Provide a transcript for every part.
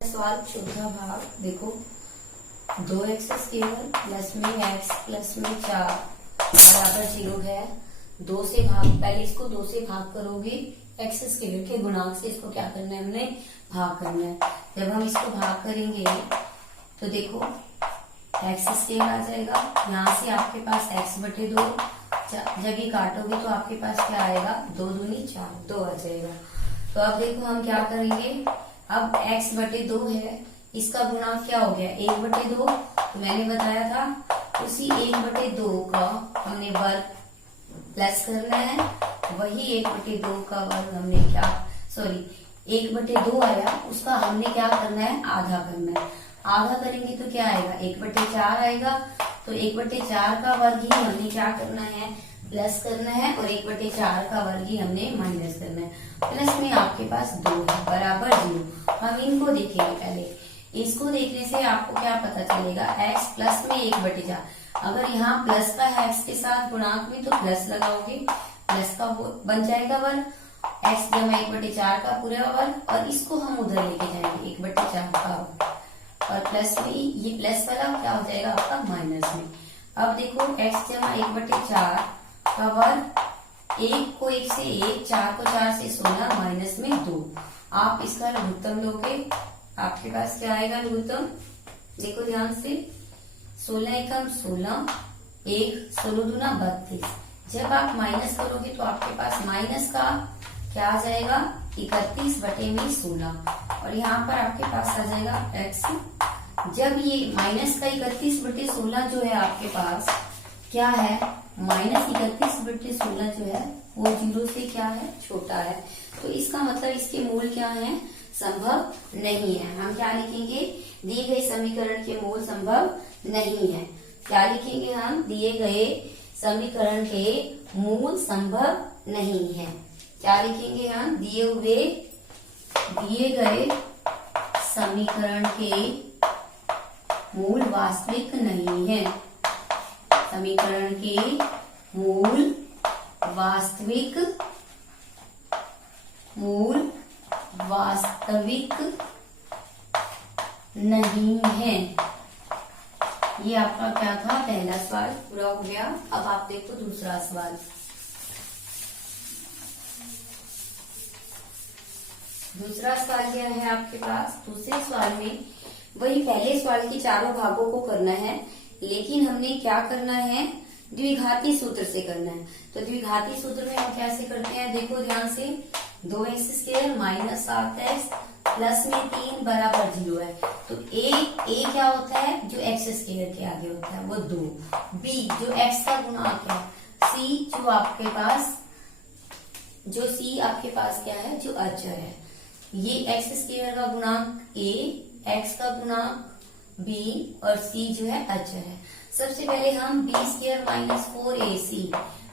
सवाल चौथा भाग देखो, 2x² प्लस में x प्लस में 4 बराबर 0 है। 2 से भाग, पहले इसको 2 से भाग करोगे, x² के गुणांक से इसको क्या करना है, हमने भाग करना है। जब हम इसको भाग करेंगे तो देखो x² आ जाएगा, यहाँ से आपके पास x/2 जब ये काटोगे तो आपके पास क्या आएगा, 2 दूनी 4, 2 आ जाएगा। तो अब देखो हम क्या करेंगे, अब x/2 है, इसका गुणांक क्या हो गया, 1/2। तो मैंने बताया था उसी 1/2 का हमने वर्ग प्लस करना है, वही 1/2 का वर्ग हमने क्या, सॉरी 1/2 आया, उसका हमने क्या करना है, आधा करना है। आधा करेंगे तो क्या आएगा, 1/4 आएगा। तो 1/4 का वर्ग ही हमने क्या करना है, प्लस करना है, और 1/4 का वर्ग ही हमने माइनस करना है। प्लस में आपके पास 2 है बराबर 0। हम इनको देखेंगे पहले, इसको देखने से आपको क्या पता चलेगा, x प्लस में 1/4। अगर यहाँ प्लस का है x के साथ गुणांक में तो प्लस लगाओगे, प्लस का वो बन जाएगा वर्ग, x जमा 1/4 का पूरा वर्ग, और इसको हम उधर लेके जाएंगे 1/4 का, और प्लस में ये प्लस वाला क्या हो जाएगा आपका माइनस में। अब देखो x जमा 1/4 का वर्ग, 1 को 1 से 1, 4 को 4 से 16, माइनस में 2। आप इसका लघुत्तम लोगे, आपके पास क्या आएगा लघुत्तम, देखो ध्यान से, 16 एकम 16, 1 16 दूना 32। जब आप माइनस करोगे तो आपके पास माइनस का क्या आ जाएगा, 31/16, और यहाँ पर आपके पास आ जाएगा x। जब ये माइनस का 31/16 जो है आपके पास क्या है, माइनस 31/16 जो है वो 0 से क्या है, छोटा है। तो इसका मतलब इसके मूल क्या है, संभव नहीं है। हम क्या लिखेंगे, दिए गए समीकरण के मूल संभव नहीं है। क्या लिखेंगे हम, दिए गए समीकरण के मूल संभव नहीं है। क्या लिखेंगे हम, दिए गए समीकरण के मूल वास्तविक नहीं है। समीकरण के मूल वास्तविक नहीं है। ये आपका क्या था, पहला सवाल पूरा हो गया। अब आप देखो दूसरा सवाल। दूसरा सवाल क्या है आपके पास, दूसरे सवाल में वही पहले सवाल के चारों भागों को करना है, लेकिन हमने क्या करना है, द्विघाती सूत्र से करना है। तो द्विघाती सूत्र में हम कैसे करते हैं, देखो ध्यान से, 2x² माइनस 7x प्लस में 3 बराबर 0 है। तो a क्या होता है, जो x² के आगे होता है वो 2, b जो x का गुणांक है, c जो आपके पास, जो c आपके पास क्या है, जो अचर है। ये x² का गुणांक a, x का गुणांक b, और c जो है अचर है। सबसे पहले हम b² माइनस 4ac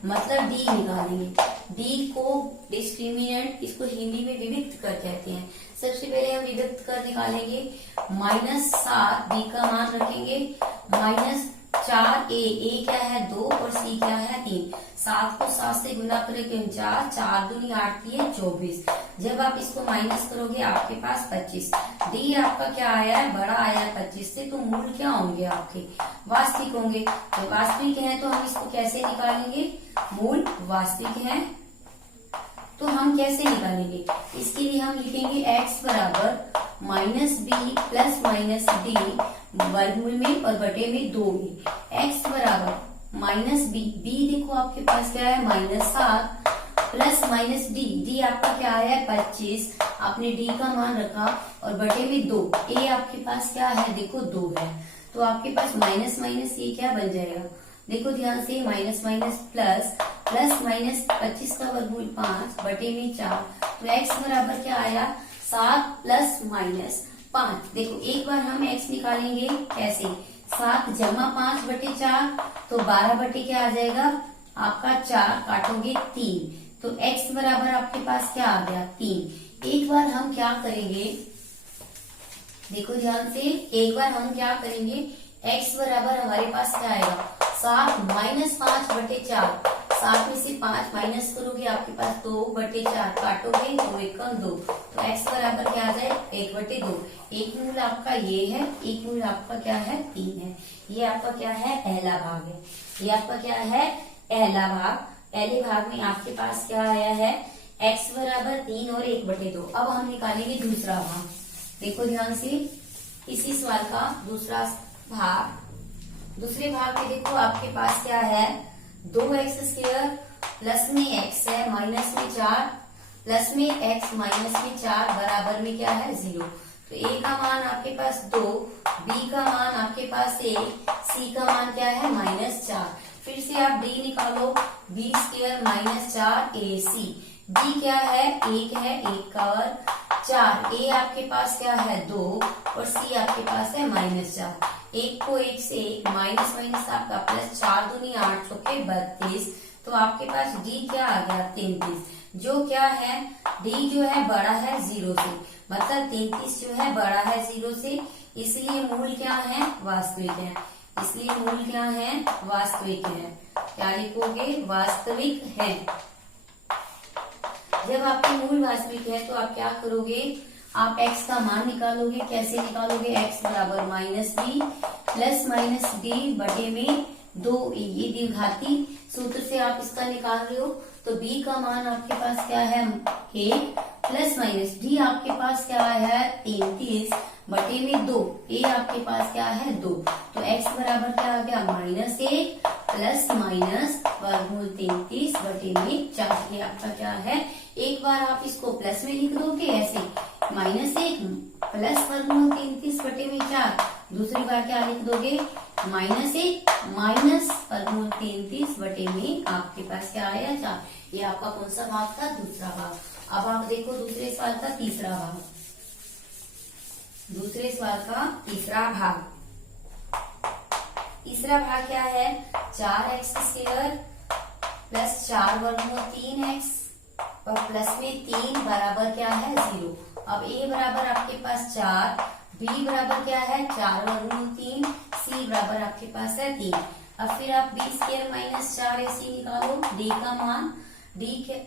मतलब d निकालेंगे। d को डिस्क्रिमिनेंट, इसको हिंदी में विविक्त कर कहते हैं। सबसे पहले हम विविक्त कर निकालेंगे, -7 d का मान रखेंगे, -4a, a क्या है 2 और c क्या है 3। 7 को 7 से गुना करेंगे 4, 4 दूनी 8 3 24। जब आप इसको माइनस करोगे आपके पास 25। डी आपका क्या आया है, बड़ा आया है 25 से, तो मूल क्या होंगे आपके, वास्तविक होंगे। तो वास्तविक है तो हम इसको कैसे निकालेंगे, मूल वास्तविक है तो हम कैसे निकालेंगे, इसके लिए हम लिखेंगे x बराबर -b प्लस -d वर्गमूल में और बटे में 2 में। x बराबर -b, b देखो आपके पास क्या है, -7 प्लस -d आपका क्या आया है 25, आपने d का मान रखा, और बटे में 2, a आपके पास क्या है, देखो 2 है। तो आपके पास माइनस माइनस ये क्या बन जाएगा, देखो ध्यान से, minus minus plus, plus minus 25 का वर्गमूल 5 बटे में 4। तो x बराबर क्या आया, 7 प्लस माइनस 5। देखो एक बार हम x निकालेंगे कैसे, 7 जमा 5 बटे 4, तो 12 बटे क्या आ जाएगा आपका 4, काटोगे 3, तो x बराबर आपके पास क्या आ गया 3। एक बार हम क्या करेंगे, देखो ध्यान से, एक बार हम क्या करेंगे, x बराबर हमारे पास क्या आएगा, 7 -5 बटे 4, 7 में से 5 माइनस करोगे आपके पास 2/4 काटोगे 2 एकम 2, तो x बराबर क्या आ जाए 1/2। एक मूल आपका ये है, एक मूल आपका क्या है 3 है। ये आपका क्या है पहला भाग है, ये आपका क्या है पहला भाग। पहले भाग में आपके पास क्या आया है x बराबर 3 और 1/2। अब हम निकालेंगे दूसरा भाग, देखो ध्यान से इसी सवाल का दूसरा भाग। दूसरे भाग में देखो आपके पास क्या है 2x² प्लस में x है माइनस में 4 प्लस में x माइनस में 4 बराबर में क्या है 0। तो a का मान आपके पास 2, b का मान आपके पास 1, c का मान क्या है -4। फिर से आप d निकालो, b² माइनस 4 ac। b क्या है 1 है, 1 का वर्ग 4। a आपके पास क्या है 2 और c आपके पास है -4। 1 को 1 से माइनस माइनस आपका प्लस 4 दूनी 8 चौके 32। तो आपके पास d क्या आ गया 33, जो क्या है d जो है बड़ा है 0 से, मतलब 33 जो है बड़ा है 0 से, इसलिए मूल क्या है वास्तविक है। इसलिए मूल क्या है वास्तविक है। क्या लिखोगे वास्तविक है। जब आपके मूल वास्तविक है तो आप क्या करोगे, आप x का मान निकालोगे। कैसे निकालोगे, x बराबर -b प्लस माइनस d बटे में 2a, ये द्विघाती सूत्र से आप इसका निकाल रहे हो। तो b का मान आपके पास क्या है 1 प्लस माइनस d आपके पास क्या है 33 बटे में 2, a आपके पास क्या है 2। तो x बराबर क्या आ गया -1 प्लस माइनस वर्गमूल 33 बटे में 4। ये आपका क्या है, एक बार आप इसको प्लस में लिख दोगे ऐसे -1 प्लस वर्गमूल 33 बटे में 4। दूसरी बार क्या लिख दोगे -1 माइनस वर्गमूल 33 बटे में आपके पास क्या आया 4। ये आपका कौन सा भाग था, दूसरा भाग। अब आप देखो दूसरे सवाल का तीसरा भाग। दूसरे सवाल का तीसरा भाग, तीसरा भाग क्या है 4x² प्लस 4 वर्गमूल 3x और प्लस में 3 बराबर क्या है 0। अब a बराबर आपके पास 4, b बराबर क्या है 4 वर्गमूल 3, c बराबर आपके पास है 3। अब फिर आप b² माइनस 4ac निकालो। d का मान d के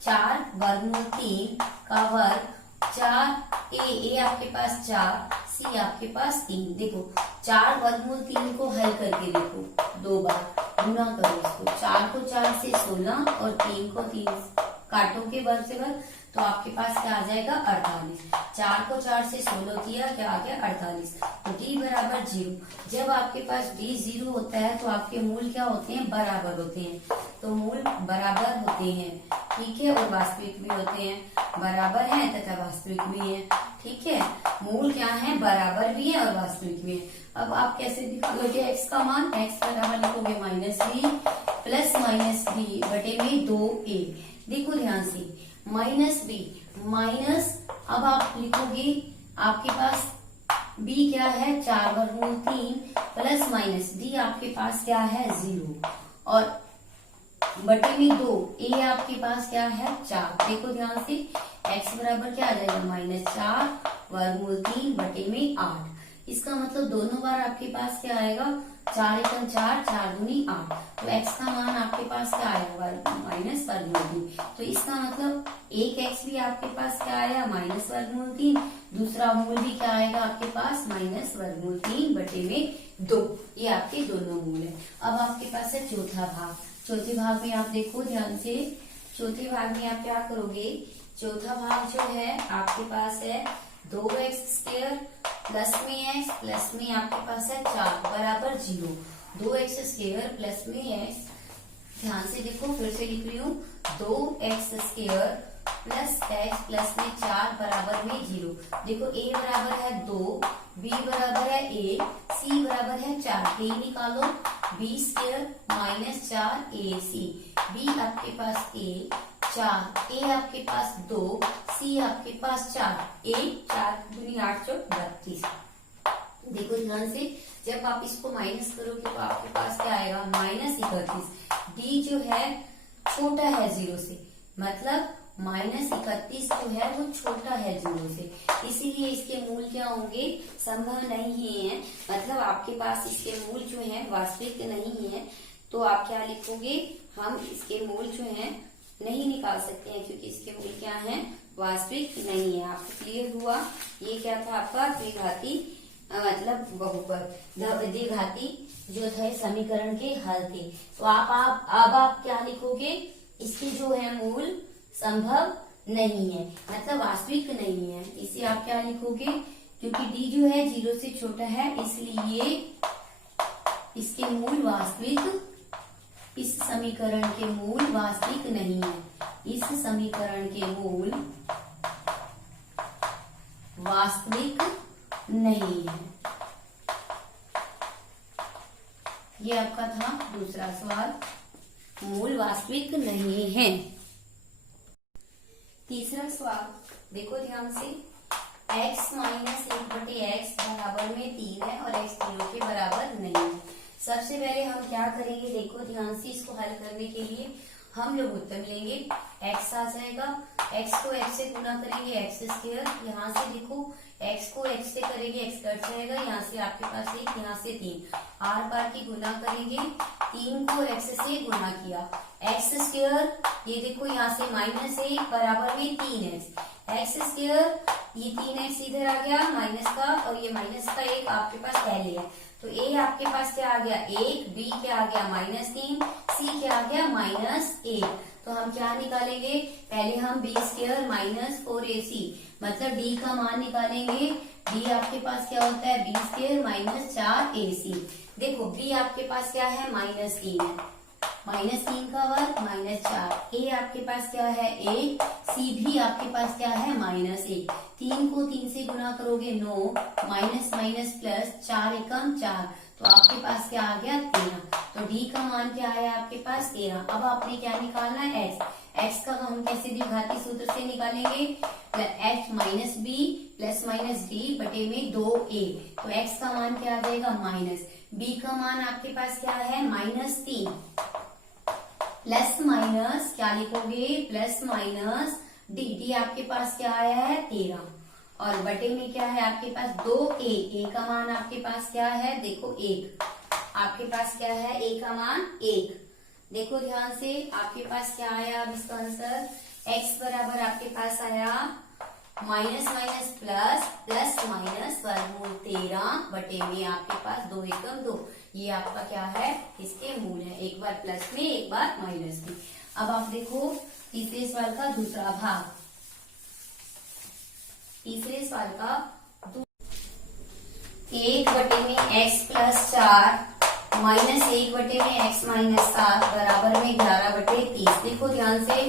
4 वर्गमूल 3 का वर्ग 4a आपके पास 4, c आपके पास 3। देखो 4 वर्गमूल 3 को हल करके देखो, 2 बार गुना करो इसको। 4 को 4 से 16 और 3 को 3 काटोगे वर्ग से वर्ग, तो आपके पास क्या आ जाएगा 48। 4 को 4 से 16 किया, क्या आ गया 48। तो d बराबर 0। जब आपके पास d 0 होता है तो आपके मूल क्या होते हैं बराबर होते हैं। तो मूल बराबर होते हैं, ठीक है, और वास्तविक भी होते हैं। बराबर है तथा वास्तविक भी है, ठीक है। मूल क्या है बराबर भी है और वास्तविक भी है। अब आप कैसे निकालोगे x का मान, x बराबर लिखोगे -b प्लस माइनस b बटे में 2a। देखो ध्यान से -b माइनस, अब आप लिखोगे आपके पास b क्या है 4 वर्गमूल 3 प्लस माइनस d आपके पास क्या है 0 और बटे में 2, a आपके पास क्या है 4। देखो ध्यान से x बराबर क्या आ जाएगा -4 वर्गमूल 3 बटे में 8। इसका मतलब दोनों बार आपके पास क्या आएगा 4 एकम 4, 4 दूनी 8। तो x का मान आपके पास क्या आया माइनस वर्गमूल 3। तो इसका मतलब एक x भी आपके पास क्या आया माइनस वर्गमूल 3, दूसरा मूल भी क्या आएगा आपके पास माइनस वर्गमूल 3 बटे में 2। ये आपके दोनों मूल है। अब आपके पास है चौथा भाग। चौथे भाग में आप देखो ध्यान से, चौथे भाग में आप क्या करोगे, चौथा भाग जो है आपके पास है 2x² प्लस में x प्लस में आपके पास है 4 बराबर 0। 2x² प्लस में x, ध्यान से देखो फिर से लिख रही हूँ 2x² प्लस x प्लस में 4 बराबर में 0। देखो a बराबर है 2, b बराबर है 1, c बराबर है 4। a निकालो, b² माइनस 4ac। b आपके पास 1, 4, a आपके पास 2, c आपके पास 4, a 4 दूनी 8 चौक 32। देखो ध्यान से जब आप इसको माइनस करोगे तो आपके पास क्या आएगा -31। d जो है छोटा है 0 से, मतलब -31 जो है वो छोटा है 0 से, इसीलिए इसके मूल क्या होंगे संभव नहीं है। मतलब आपके पास इसके मूल जो है वास्तविक नहीं है, तो आप क्या लिखोगे, हम इसके मूल जो हैं नहीं निकाल सकते हैं क्योंकि इसके मूल क्या हैं, वास्तविक नहीं है। आपको क्लियर हुआ? ये क्या था आपका द्विघाती मतलब बहुपद, द्विघाती जो थे समीकरण के हल थे। तो अब आप क्या लिखोगे, इसके जो है मूल संभव नहीं है, मतलब वास्तविक नहीं है। इसे आप क्या लिखोगे, क्योंकि डी जो है 0 से छोटा है इसलिए इसके मूल वास्तविक, इस समीकरण के मूल वास्तविक नहीं है। इस समीकरण के मूल वास्तविक नहीं है। ये आपका था दूसरा सवाल, मूल वास्तविक नहीं है। तीसरा सवाल देखो ध्यान से, x माइनस 1/x बराबर में 3 है और x 0 के बराबर नहीं है। सबसे पहले हम क्या करेंगे, देखो ध्यान से, इसको हल करने के लिए हम लोग उत्तर लेंगे। x आ जाएगा, x को x से गुना करेंगे x², यहाँ से देखो x को x से करेंगे x कट जाएगा, यहाँ से आपके पास 1, यहाँ से 3, आर पार की गुना करेंगे, 3 को x से गुना किया, x², ये देखो यहाँ से -1 बराबर में 3x, x², ये 3x इधर आ गया माइनस का, और ये माइनस का 1 आपके पास पहले है, तो a आपके पास क्या आ गया 1, b क्या आ गया -3, c क्या आ गया -1। तो हम क्या निकालेंगे, पहले हम b² माइनस 4ac मतलब d का मान निकालेंगे। d आपके पास क्या होता है, b² माइनस 4ac। देखो b आपके पास क्या है, -3 है, -3 का वर्ग -4, a आपके पास क्या है 1, c भी आपके पास क्या है -1, 3 को 3 से गुना करोगे 9, माइनस माइनस प्लस 4 एकम 4, तो आपके पास क्या आ गया 13। तो d का मान क्या आया आपके पास 13। अब आपने क्या निकालना है x का हम कैसे द्विघाती सूत्र से निकालेंगे, h minus b plus minus d बटे में 2a, तो x का मान क्या आ जाएगा माइनस, b का मान आपके पास क्या है -3, प्लस माइनस क्या लिखोगे, प्लस माइनस डी आपके पास क्या आया है 13, और बटे में क्या है आपके पास 2a, का मान आपके पास क्या है, देखो 1, आपके पास क्या है a का मान 1। देखो ध्यान से, आपके पास क्या आया अब इसका आंसर, x बराबर आपके पास आया minus minus plus, plus minus वर्गमूल 13 बटे में आपके पास 2 एकम 2, ये आपका क्या है, इसके मूल है, एक बार प्लस में एक बार माइनस में। अब आप देखो तीसरे सवाल का दूसरा भाग, तीसरे सवाल का 1 बटे में x प्लस 4 माइनस 1 बटे में x माइनस 7 बराबर में 11 बटे 30। देखो ध्यान से,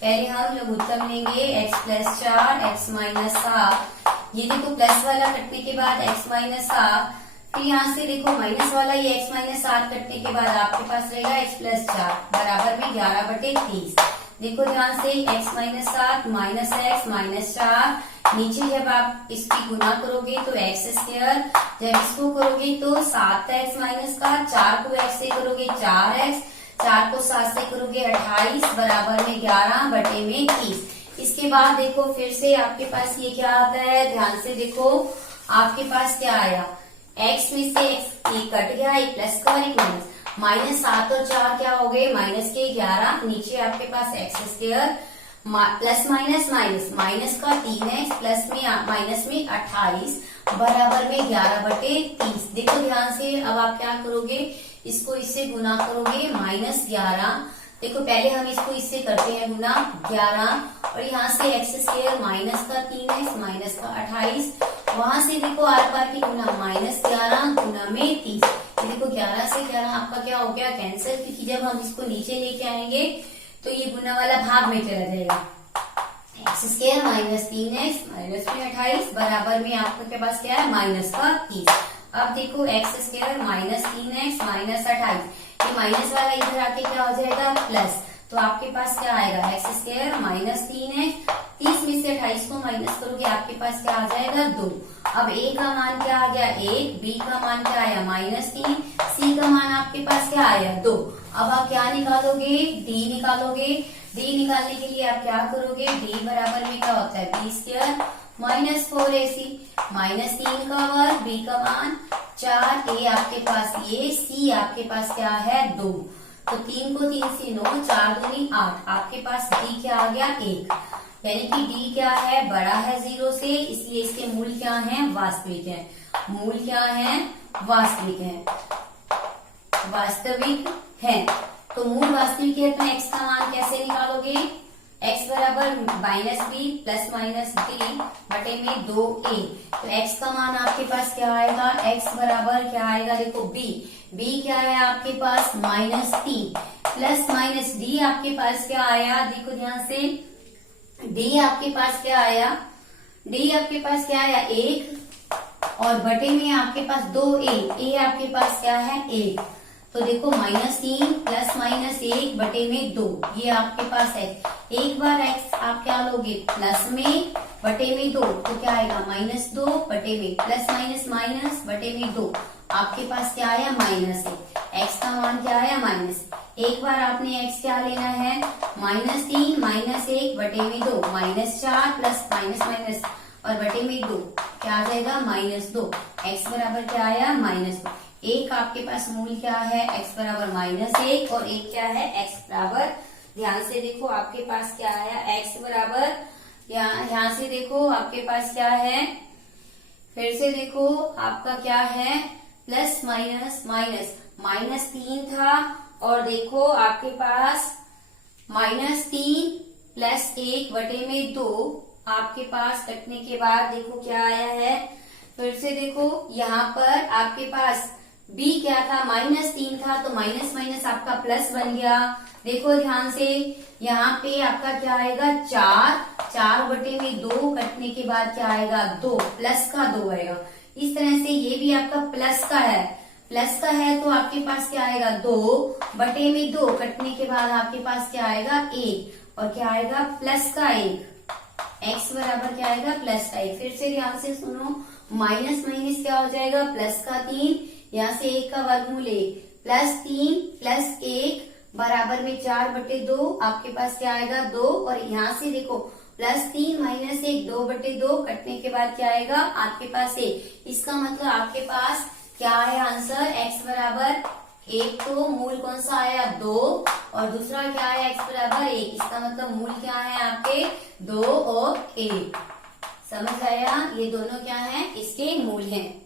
पहले हम लघुत्तम लेंगे x प्लस 4 x माइनस 7, ये देखो प्लस वाला कटने के बाद x माइनस 7, फिर यहाँ से देखो माइनस वाला ये x माइनस 7 कटने के बाद आपके पास रहेगा x प्लस 4 बराबर में 11 बटे 30। देखो ध्यान से, x minus 7 minus x minus 4, नीचे जब आप इसकी गुना करोगे तो x², जब इसको करोगे तो 7x माइनस का, 4 को x से करोगे 4x, 4 को 7 से करोगे 28 बराबर में 11 बटे में 30। इसके बाद देखो फिर से आपके पास ये क्या आता है, ध्यान से देखो आपके पास क्या आया, x में से x ये कट गया, एक प्लस का और एक माइनस, -7 और 4 क्या हो गए माइनस के 11, नीचे आपके पास x² plus minus minus, minus का 3x प्लस में माइनस में 28 बराबर में 11 बटे 30। देखो ध्यान से, अब आप क्या करोगे, इसको इससे गुना करोगे -11, देखो पहले हम इसको इससे करते हैं गुना 11, और यहाँ से x² माइनस का 3x माइनस का 28, वहां से देखो आर पार की गुना -11 गुना में 30, देखो 11 से 11 आपका क्या हो गया कैंसिल, क्योंकि जब हम इसको नीचे लेके आएंगे तो ये गुना वाला भाग में चला जाएगा, x² माइनस 3x माइनस में 28 बराबर में आपके पास क्या है माइनस का 30। अब देखो x² माइनस 3x माइनस 28, ये माइनस वाला इधर आके क्या हो जाएगा प्लस, तो आपके पास क्या आएगा x² माइनस 3x, 30 में से 28 को माइनस करोगे आपके पास क्या आ जाएगा 2। अब a का मान क्या आ गया 1, b का मान क्या आया -3, c का मान आपके पास क्या आया 2। अब आप क्या निकालोगे, d निकालोगे, d निकालने के लिए आप क्या करोगे, d बराबर में क्या होता है b² माइनस 4ac, -3 का वर्ग, b का मान 4, a आपके पास ये, c आपके पास क्या है 2। तो 3 को 3 से 9, 4 दूनी 8, आपके पास d क्या आ गया 1, यानी कि d क्या है, बड़ा है 0 से, इसलिए इसके मूल क्या है, वास्तविक है। मूल क्या है, वास्तविक है, वास्तविक है। तो मूल वास्तविक है तो x का मान कैसे निकालोगे, x बराबर -b प्लस माइनस d बटे में 2a। तो x का मान आपके पास क्या आएगा, x बराबर क्या आएगा, देखो b क्या है आपके पास -3 प्लस माइनस d आपके पास क्या आया, देखो ध्यान से, d आपके पास क्या आया, d आपके पास क्या आया 1 और बटे में आपके पास 2a आपके पास क्या है 1। तो देखो -3 प्लस माइनस 1 बटे में 2, ये आपके पास है। एक बार x आप क्या लोगे प्लस में बटे में 2, तो क्या आएगा -2 बटे में प्लस माइनस माइनस बटे में 2, आपके पास क्या आया माइनस है। x का मान क्या आया माइनस। एक बार आपने x क्या लेना है, -3 -1 बटे में 2, -4 प्लस माइनस माइनस और बटे में 2, क्या आ जाएगा -2। x बराबर क्या आया -2। एक आपके पास मूल क्या है, x बराबर -1 और एक क्या है x बराबर, ध्यान से देखो आपके पास क्या आया, x बराबर, यहाँ से देखो आपके पास क्या है, फिर से देखो आपका क्या है, प्लस माइनस माइनस -3 था और देखो आपके पास -3 प्लस 1 बटे में 2, आपके पास कटने के बाद देखो क्या आया है, फिर से देखो यहाँ पर आपके पास b क्या था -3 था, तो माइनस माइनस आपका प्लस बन गया। देखो ध्यान से यहाँ पे आपका क्या आएगा 4 बटे में 2 कटने के बाद क्या आएगा 2, प्लस का 2 आएगा। इस तरह से ये भी आपका प्लस का है तो आपके पास क्या आएगा 2 बटे में 2 कटने के बाद आपके पास क्या आएगा 1 और क्या आएगा प्लस का 1, x बराबर क्या आएगा प्लस का 1। फिर से ध्यान से सुनो, माइनस माइनस क्या हो जाएगा प्लस का 3, यहाँ से 1 का वर्गमूल 1 प्लस 3 प्लस 1 बराबर में 4 बटे 2, आपके पास क्या आएगा 2 और यहाँ से देखो +3 -1 2 बटे 2 कटने के बाद क्या आएगा आपके पास 1। इसका मतलब आपके पास क्या है आंसर, x बराबर 1, तो मूल कौन सा आया 2 और दूसरा क्या है x बराबर 1। इसका मतलब मूल क्या है आपके 2 और 1। समझ आया, ये दोनों क्या है इसके मूल हैं।